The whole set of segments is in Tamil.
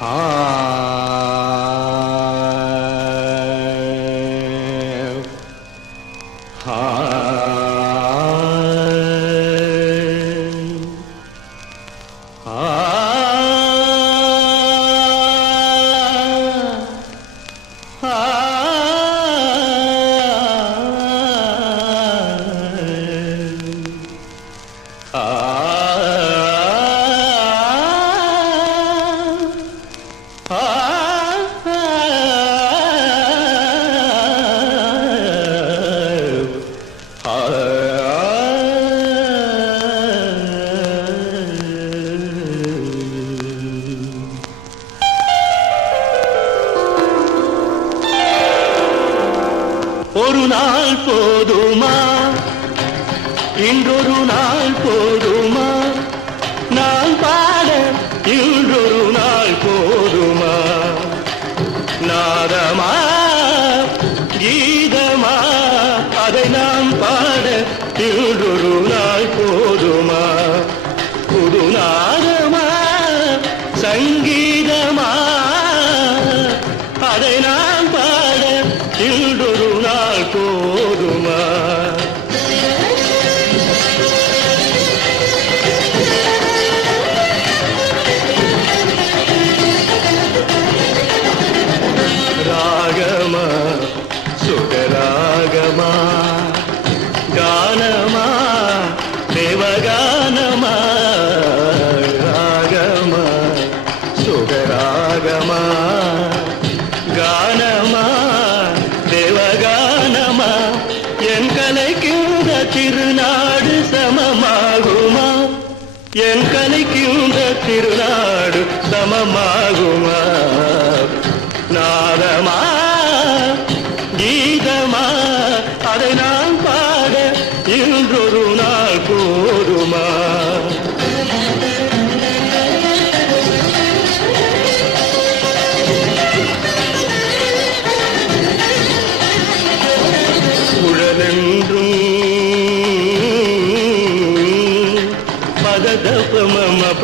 好。啊 ஒரு நாள் போதுமா? இன்றொரு நாள் போதுமா? நான் பாட இன்றொரு நாள் போதுமா? நாதமா கீதமா அதை நாம் பாட இன்றொரு நாள் போதுமா? புது நாதமா சங்கீதமா என் திருநாடு சமமாகுமா? நாதமா? கீதமா? அதை நான் பாட இன்றொரு நாள்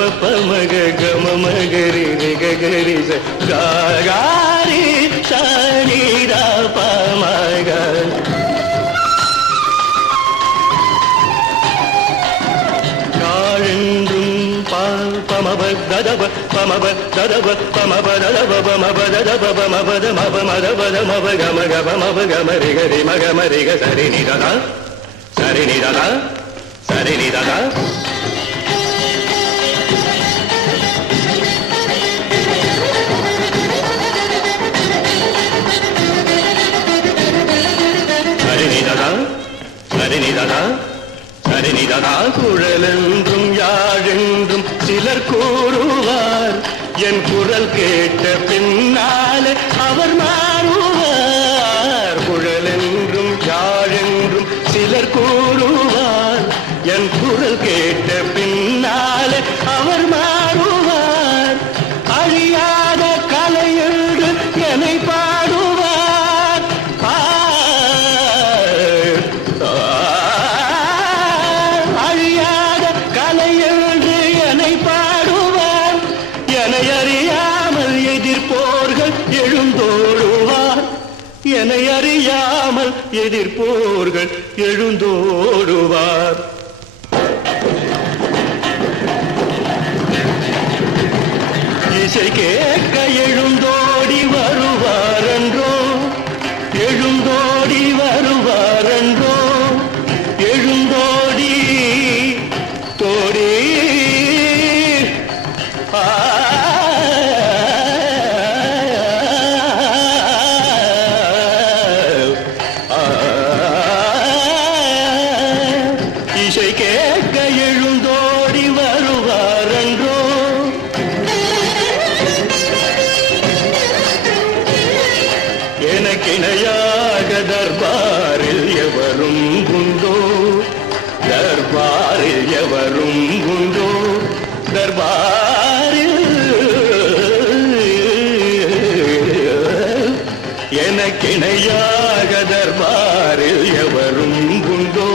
பததபம பமக கம மகரி நிகரி காரி சனிரா பமக நாளென்றும் பால் பமப ததப பமப ததப பமப ததப பமப ததப பமப தமப மதப தமப கம கம மப கம ரிக ரி மக மரிக சரி நிததா சரி நிததா சரி சிலர் கூறுவார் என் குரல் கேட்ட பின்னாலே அவர் மாறுவார். குழல் என்றும் யாழ் என்றும் சிலர் கூறுவார் என் குரல் கேட்ட பின் என்னை அறியாமல் எதிர்ப்போர்கள் எழுந்தோடுவார் என்னை அறியாமல் எதிர்ப்போர்கள் எழுந்தோடுவார். இசை கே எனக்கிணையாக தர்பாரில் எவரும் உண்டோ?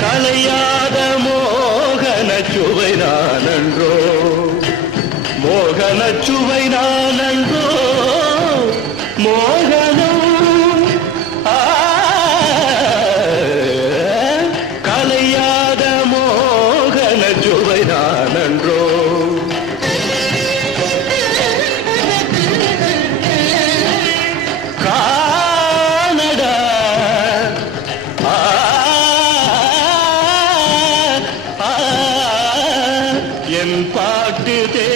கலையாத மோகன சுவை நானன்றோ? மோகன சுவை நானன்றோ? என் பாட்டு தே